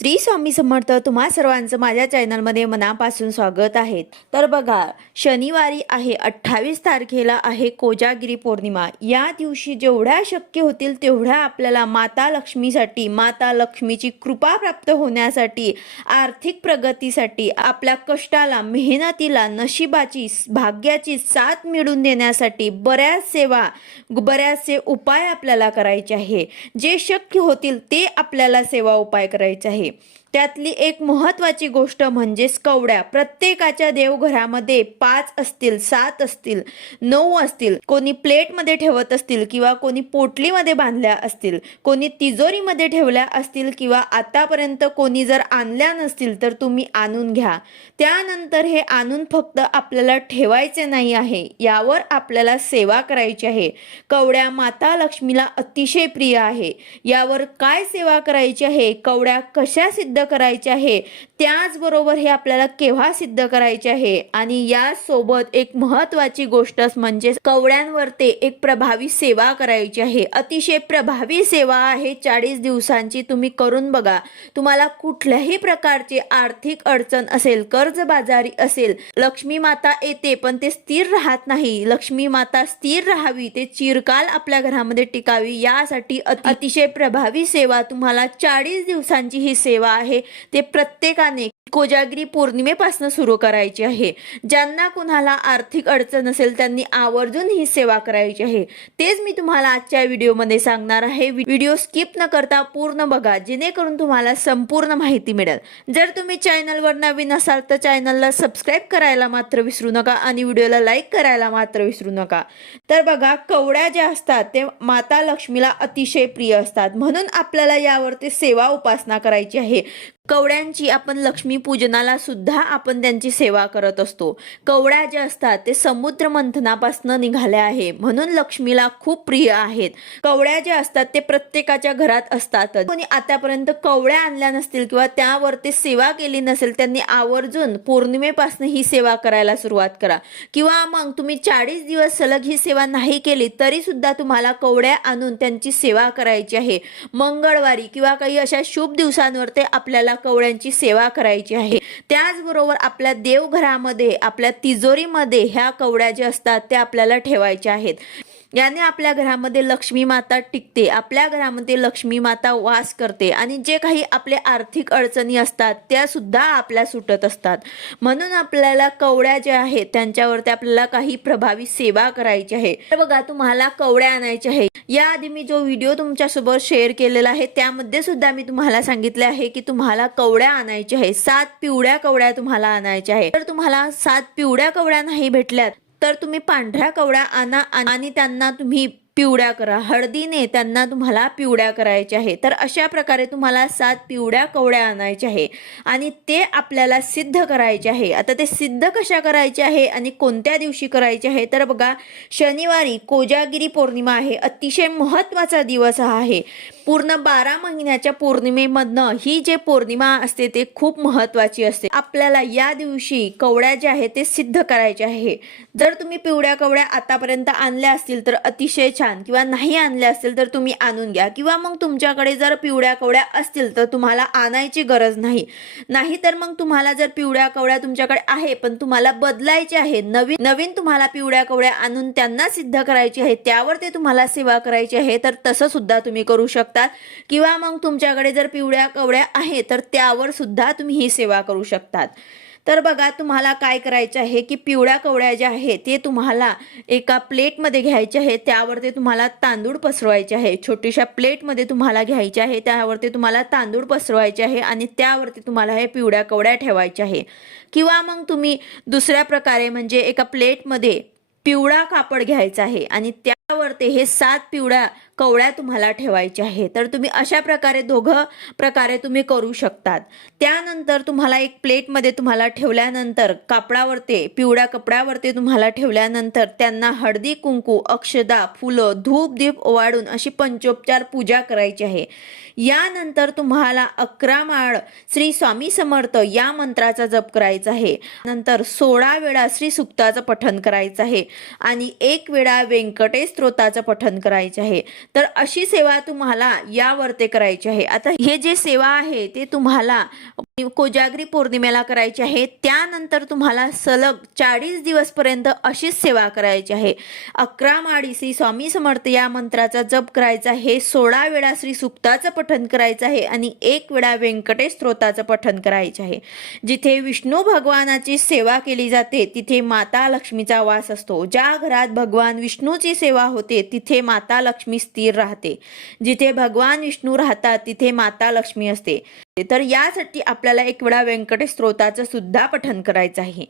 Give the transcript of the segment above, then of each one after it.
श्री स्वामी समर्थ तुम्हा सर्वांचं माझ्या चॅनलमध्ये मनापासून स्वागत आहे। तर बघा, शनिवारी आहे 28 तारखेला आहे कोजागिरी पौर्णिमा। या दिवशी जेवढ्या शक्य होतील तेवढ्या आपल्याला माता लक्ष्मीसाठी, माता लक्ष्मीची कृपा प्राप्त होण्यासाठी, आर्थिक प्रगतीसाठी, आपल्या कष्टाला, मेहनतीला, नशिबाची, भाग्याची साथ मिळवून देण्यासाठी बऱ्याचसे उपाय आपल्याला करायचे आहे। जे शक्य होतील ते आपल्याला सेवा उपाय करायचे आहे। त्यातली एक महत्त्वाची गोष्ट म्हणजे कवड्या। प्रत्येकाच्या देवघरामध्ये 5 असतील, 7 असतील, 9 असतील, कोणी प्लेटमध्ये ठेवत असतील किंवा कोणी पोटलीमध्ये बांधल्या असतील, कोणी तिजोरीमध्ये ठेवल्या असतील किंवा आतापर्यंत कोणी जर आणल्या नसतील तर तुम्ही आणून घ्या। त्यानंतर हे आणून फक्त आपल्याला ठेवायचे नाही आहे, यावर आपल्याला सेवा करायची आहे। कवड्या माता लक्ष्मीला अतिशय प्रिय आहे। यावर काय सेवा करायची आहे, कवड्या कशा सिद्ध करायचे आहे, त्याचबरोबर हे आपल्याला केव्हा सिद्ध करायचे आहे, आणि या सोबत एक महत्त्वाची गोष्ट म्हणजे कवड्यांवर ते एक प्रभावी सेवा करायची आहे। अतिशय प्रभावी सेवा आहे, 40 दिवसांची। तुम्ही करून बघा। तुम्हाला कुठल्याही प्रकारची आर्थिक अडचण असेल, कर्जबाजारी असेल, लक्ष्मी माता येते पण ते स्थिर राहत नाही, लक्ष्मी माता स्थिर राहावी, ते चिरकाल आपल्या घरामध्ये टिकावी, यासाठी अतिशय प्रभावी सेवा तुम्हाला 40 दिवसांची ही सेवा आहे ते प्रत्येकाने कोजागिरी पौर्णिमेपासून सुरू करायची आहे। ज्यांना कुणाला आर्थिक अडचण असेल त्यांनी आवर्जून ही सेवा करायची आहे। तेच मी तुम्हाला आजच्या व्हिडिओमध्ये सांगणार आहे। व्हिडिओ स्किप न करता पूर्ण बघा, जेणेकरून तुम्हाला संपूर्ण माहिती मिळेल। जर तुम्ही चॅनलवर नवीन असाल तर चॅनलला सबस्क्राईब करायला मात्र विसरू नका आणि व्हिडिओला लाईक करायला मात्र विसरू नका। तर बघा, कवड्या ज्या असतात ते माता लक्ष्मीला अतिशय प्रिय असतात, म्हणून आपल्याला यावरती सेवा उपासना करायची आहे। कवड्यांची आपण लक्ष्मी पूजनाला सुद्धा आपण त्यांची सेवा करत असतो। कवड्या ज्या असतात ते समुद्र मंथनापासून निघाल्या आहे, म्हणून लक्ष्मीला खूप प्रिय आहेत। कवड्या ज्या असतात ते प्रत्येकाच्या घरात असतात। कोणी आतापर्यंत कवड्या आणल्या नसतील किंवा त्यावरती सेवा केली नसेल त्यांनी आवर्जून पौर्णिमेपासून ही सेवा करायला सुरुवात करा, किंवा मग तुम्ही 40 दिवस सलग ही सेवा नाही केली तरी सुद्धा तुम्हाला कवड्या आणून त्यांची सेवा करायची आहे। मंगळवारी किंवा काही अशा शुभ दिवसांवर ते आपल्याला कवड्यांची सेवा करायची आहे। त्याचबरोबर आपल्या देवघरामध्ये, आपल्या तिजोरीमध्ये ह्या कवड्या ज्या असतात त्या आपल्याला ठेवायच्या आहेत। याने आपल्या घरामध्ये लक्ष्मी माता टिकते, आपल्या घरामध्ये लक्ष्मी माता वास करते, आणि जे काही आपले आर्थिक अडचणी असतात त्या सुद्धा आपल्या सुटत असतात। म्हणून आपल्याला कवड्या ज्या आहेत त्यांच्यावरती आपल्याला काही प्रभावी सेवा करायची आहे। तर बघा, तुम्हाला कवड्या आणायच्या आहे। याआधी मी जो व्हिडिओ तुमच्यासोबत शेअर केलेला आहे त्यामध्ये सुद्धा मी तुम्हाला सांगितले आहे की तुम्हाला कवड्या आणायच्या आहे। 7 पिवळ्या कवड्या तुम्हाला आणायच्या आहे। तर तुम्हाला 7 पिवळ्या कवड्या नाही भेटल्या तर तुम्ही पांढऱ्या कवड्या आणा आणि त्यांना तुम्ही पिवळ्या करा, हळदीने त्यांना तुम्हाला पिवळ्या करायचे आहे। तर अशा प्रकारे तुम्हाला 7 पिवळ्या कवड्या आणायच्या आहे आणि ते आपल्याला सिद्ध करायचे आहे। आता ते सिद्ध कशा करायचे आहे आणि कोणत्या दिवशी करायचे आहे, तर बघा, शनिवारी कोजागिरी पौर्णिमा आहे। अतिशय महत्त्वाचा दिवस आहे। पूर्ण 12 महिन्याच्या पौर्णिमेमधनं ही जे पौर्णिमा असते ते खूप महत्त्वाची असते। आपल्याला या दिवशी कवड्या ज्या आहेत ते सिद्ध करायचे आहे। जर तुम्ही पिवळ्या कवड्या आतापर्यंत आणल्या असतील तर अतिशय छान, किंवा नाही आणल्या असतील तर तुम्ही आणून घ्या, किंवा मग तुमच्याकडे जर पिवळ्या कवड्या असतील तर तुम्हाला आणायची गरज नाही तर मग तुम्हाला जर पिवळ्या कवड्या तुमच्याकडे आहे पण तुम्हाला बदलायचे आहे, नवीन तुम्हाला पिवळ्या कवड्या आणून त्यांना सिद्ध करायची आहे, त्यावर ते तुम्हाला सेवा करायची आहे, तर तसं सुद्धा तुम्ही करू शकता। किंवा मग तुमच्याकडे जर पिवळ्या कवड्या आहे तर त्यावर सुद्धा तुम्ही ही सेवा करू शकतात। तर बघा, तुम्हाला काय करायचं आहे की पिवळ्या कवड्या ज्या आहेत ते तुम्हाला एका प्लेटमध्ये घ्यायचे आहे। त्यावरती तुम्हाला तांदूळ पसरवायचे आहे। छोटीशा प्लेटमध्ये तुम्हाला घ्यायचे आहे, त्यावरती तुम्हाला तांदूळ पसरवायचे आहे आणि त्यावरती तुम्हाला हे पिवळ्या कवड्या ठेवायच्या आहे। किंवा मग तुम्ही दुसऱ्या प्रकारे म्हणजे एका प्लेटमध्ये पिवळा कापड घ्यायचा आहे आणि त्यावरती हे 7 पिवळ्या कवड्या तुम्हाला ठेवायच्या आहे। तर तुम्ही अशा प्रकारे दोघं प्रकारे तुम्ही करू शकतात। त्यानंतर तुम्हाला एक प्लेटमध्ये तुम्हाला ठेवल्यानंतर कापडावरती, पिवळ्या कपड्यावरती तुम्हाला ठेवल्यानंतर त्यांना हळदी कुंकू, अक्षदा, फुलं, धूप दीप ओवाळून अशी पंचोपचार पूजा करायची आहे। यानंतर तुम्हाला 11 माळ श्री स्वामी समर्थ या मंत्राचा जप करायचा आहे। नंतर 16 वेळा श्री सुक्ताचं पठण करायचं आहे आणि 1 वेळा व्यंकटेश स्तोत्राचं पठण करायचे आहे। तर अशी सेवा तुम्हाला यावरती करायची आहे. आता हे जे सेवा आहे ते तुम्हाला कोजागरी पौर्णिमेला करायची आहे. त्यानंतर तुम्हाला सलग 40 दिवस पर्यंत अशीच सेवा करायची आहे. 11 माळी श्री स्वामी समर्थ या मंत्राचा जप करायचा आहे. 16 वेळा श्री सुक्ताचं पठण करायचं आहे आणि 1 वेळा व्यंकटेश स्तोत्राचं पठण करायचे आहे. जिथे विष्णू भगवानाची सेवा केली जाते तिथे माता लक्ष्मीचा वास असतो. ज्या घरात भगवान विष्णूची सेवा होते तिथे माता लक्ष्मी स्थिर राहते. जिथे भगवान विष्णू राहतात तिथे माता लक्ष्मी असते. तर यासाठी आपल्याला 1 वेळा व्यंकटेश स्तोत्राचं सुद्धा पठण करायचं आहे.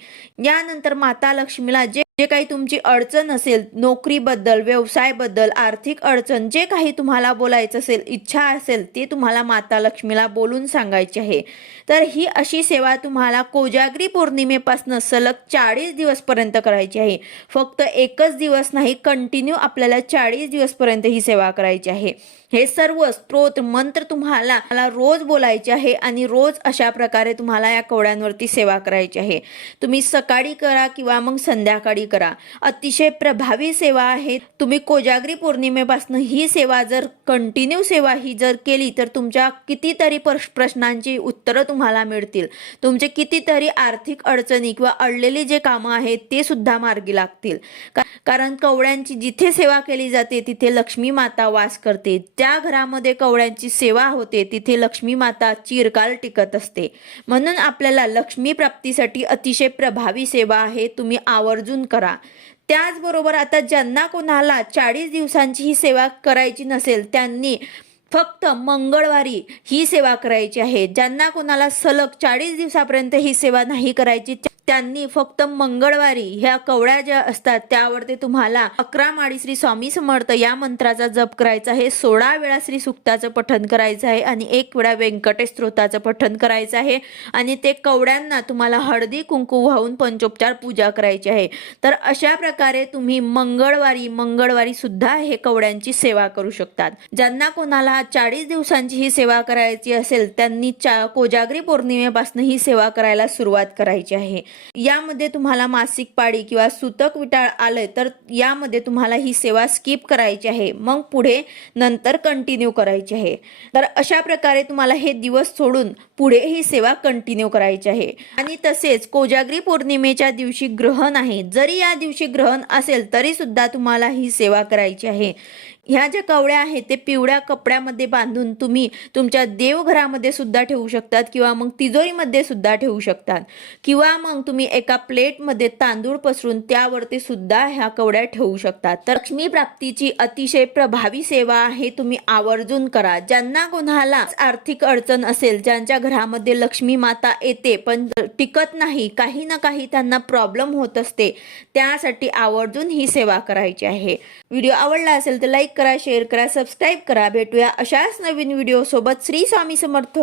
यानंतर माता लक्ष्मीला जे काही तुमची अडचण असेल, नोकरीबद्दल, व्यवसायाबद्दल, आर्थिक अडचण, जे काही तुम्हाला बोलायचं असेल, इच्छा असेल, ते तुम्हाला माता लक्ष्मीला बोलून सांगायचे आहे. तर ही अशी सेवा तुम्हाला कोजागरी पौर्णिमेपासून सलग 40 दिवस पर्यंत करायची आहे. फक्त एकच दिवस नाही, कंटिन्यू आपल्याला 40 दिवस पर्यंत ही सेवा करायची आहे. हे सर्व स्तोत्र मंत्र तुम्हाला रोज बोलायचे आहे आणि रोज अशा प्रकारे तुम्हाला या कवड्यांवरती सेवा करायची आहे. तुम्ही सकाळी करा किंवा मग संध्याकाळी करा. अतिशय प्रभावी सेवा आहे. तुम्ही कोजागरी पौर्णिमेपासून ही सेवा जर कंटिन्यू सेवा ही जर केली तर तुमच्या कितीतरी प्रश्नांची उत्तरं तुम्हाला मिळतील. तुमचे कितीतरी आर्थिक अडचणी किंवा अडलेली जे कामं आहेत ते सुद्धा मार्गी लागतील. कारण कवड्यांची जिथे सेवा केली जाते तिथे लक्ष्मी माता वास करते. त्या घरामध्ये कवड्यांची सेवा होते तिथे लक्ष्मी माता चिरकाल टिकत असते. म्हणून आपल्याला लक्ष्मी प्राप्तीसाठी अतिशय प्रभावी सेवा आहे. तुम्ही आवर्जून करा. त्याचबरोबर आता ज्यांना कोणाला 40 दिवसांची ही सेवा करायची नसेल त्यांनी फक्त मंगळवारी ही सेवा करायची आहे. ज्यांना कोणाला सलग 40 दिवसापर्यंत ही सेवा नाही करायची त्यांनी फक्त मंगळवारी ह्या कवड्या ज्या असतात त्यावरती तुम्हाला 11 माळी श्री स्वामी समर्थ या मंत्राचा जप करायचा आहे. 16 वेळा श्री सुक्ताचं पठण करायचं आहे आणि 1 वेळा व्यंकटेश स्तोत्राचं पठण करायचं आहे. आणि ते कवड्यांना तुम्हाला हळदी कुंकू वाहून पंचोपचार पूजा करायची आहे. तर अशा प्रकारे तुम्ही मंगळवारी सुद्धा हे कवड्यांची सेवा करू शकतात. ज्यांना कोणाला 40 दिवसांची ही सेवा करायची असेल त्यांनी कोजागरी पौर्णिमेपासून ही सेवा करायला सुरुवात करायची आहे. यामध्ये तुम्हाला मासिक पाळी किंवा सुतक विटाळ आलंय तर यामध्ये तुम्हाला ही सेवा स्किप करायची आहे. मग पुढे नंतर कंटिन्यू करायची आहे. तर अशा प्रकारे तुम्हाला हे दिवस सोडून पुढे ही सेवा कंटिन्यू करायची आहे. आणि तसेच कोजागरी पौर्णिमेच्या दिवशी ग्रहण आहे. जरी या दिवशी ग्रहण असेल तरी सुद्धा तुम्हाला ही सेवा करायची आहे. ह्या ज्या कवड्या आहेत ते पिवळ्या कपड्यामध्ये बांधून तुम्ही तुमच्या देवघरामध्ये सुद्धा ठेवू शकतात किंवा मग तिजोरीमध्ये सुद्धा ठेवू शकतात किंवा मग तुम्ही एका प्लेटमध्ये तांदूळ पसरून त्यावरती सुद्धा ह्या कवड्या ठेवू शकतात. तर लक्ष्मी प्राप्तीची अतिशय प्रभावी सेवा आहे. तुम्ही आवर्जून करा. ज्यांना कोणाला आर्थिक अडचण असेल, ज्यांच्या घरामध्ये लक्ष्मी माता येते पण टिकत नाही, काही ना काही त्यांना प्रॉब्लेम होत असते, त्यासाठी आवर्जून ही सेवा करायची आहे. व्हिडिओ आवडला असेल तर लाईक करा, शेअर करा, सबस्क्राईब करा. भेटूया अशाच नवीन व्हिडिओ सोबत. श्री स्वामी समर्थ.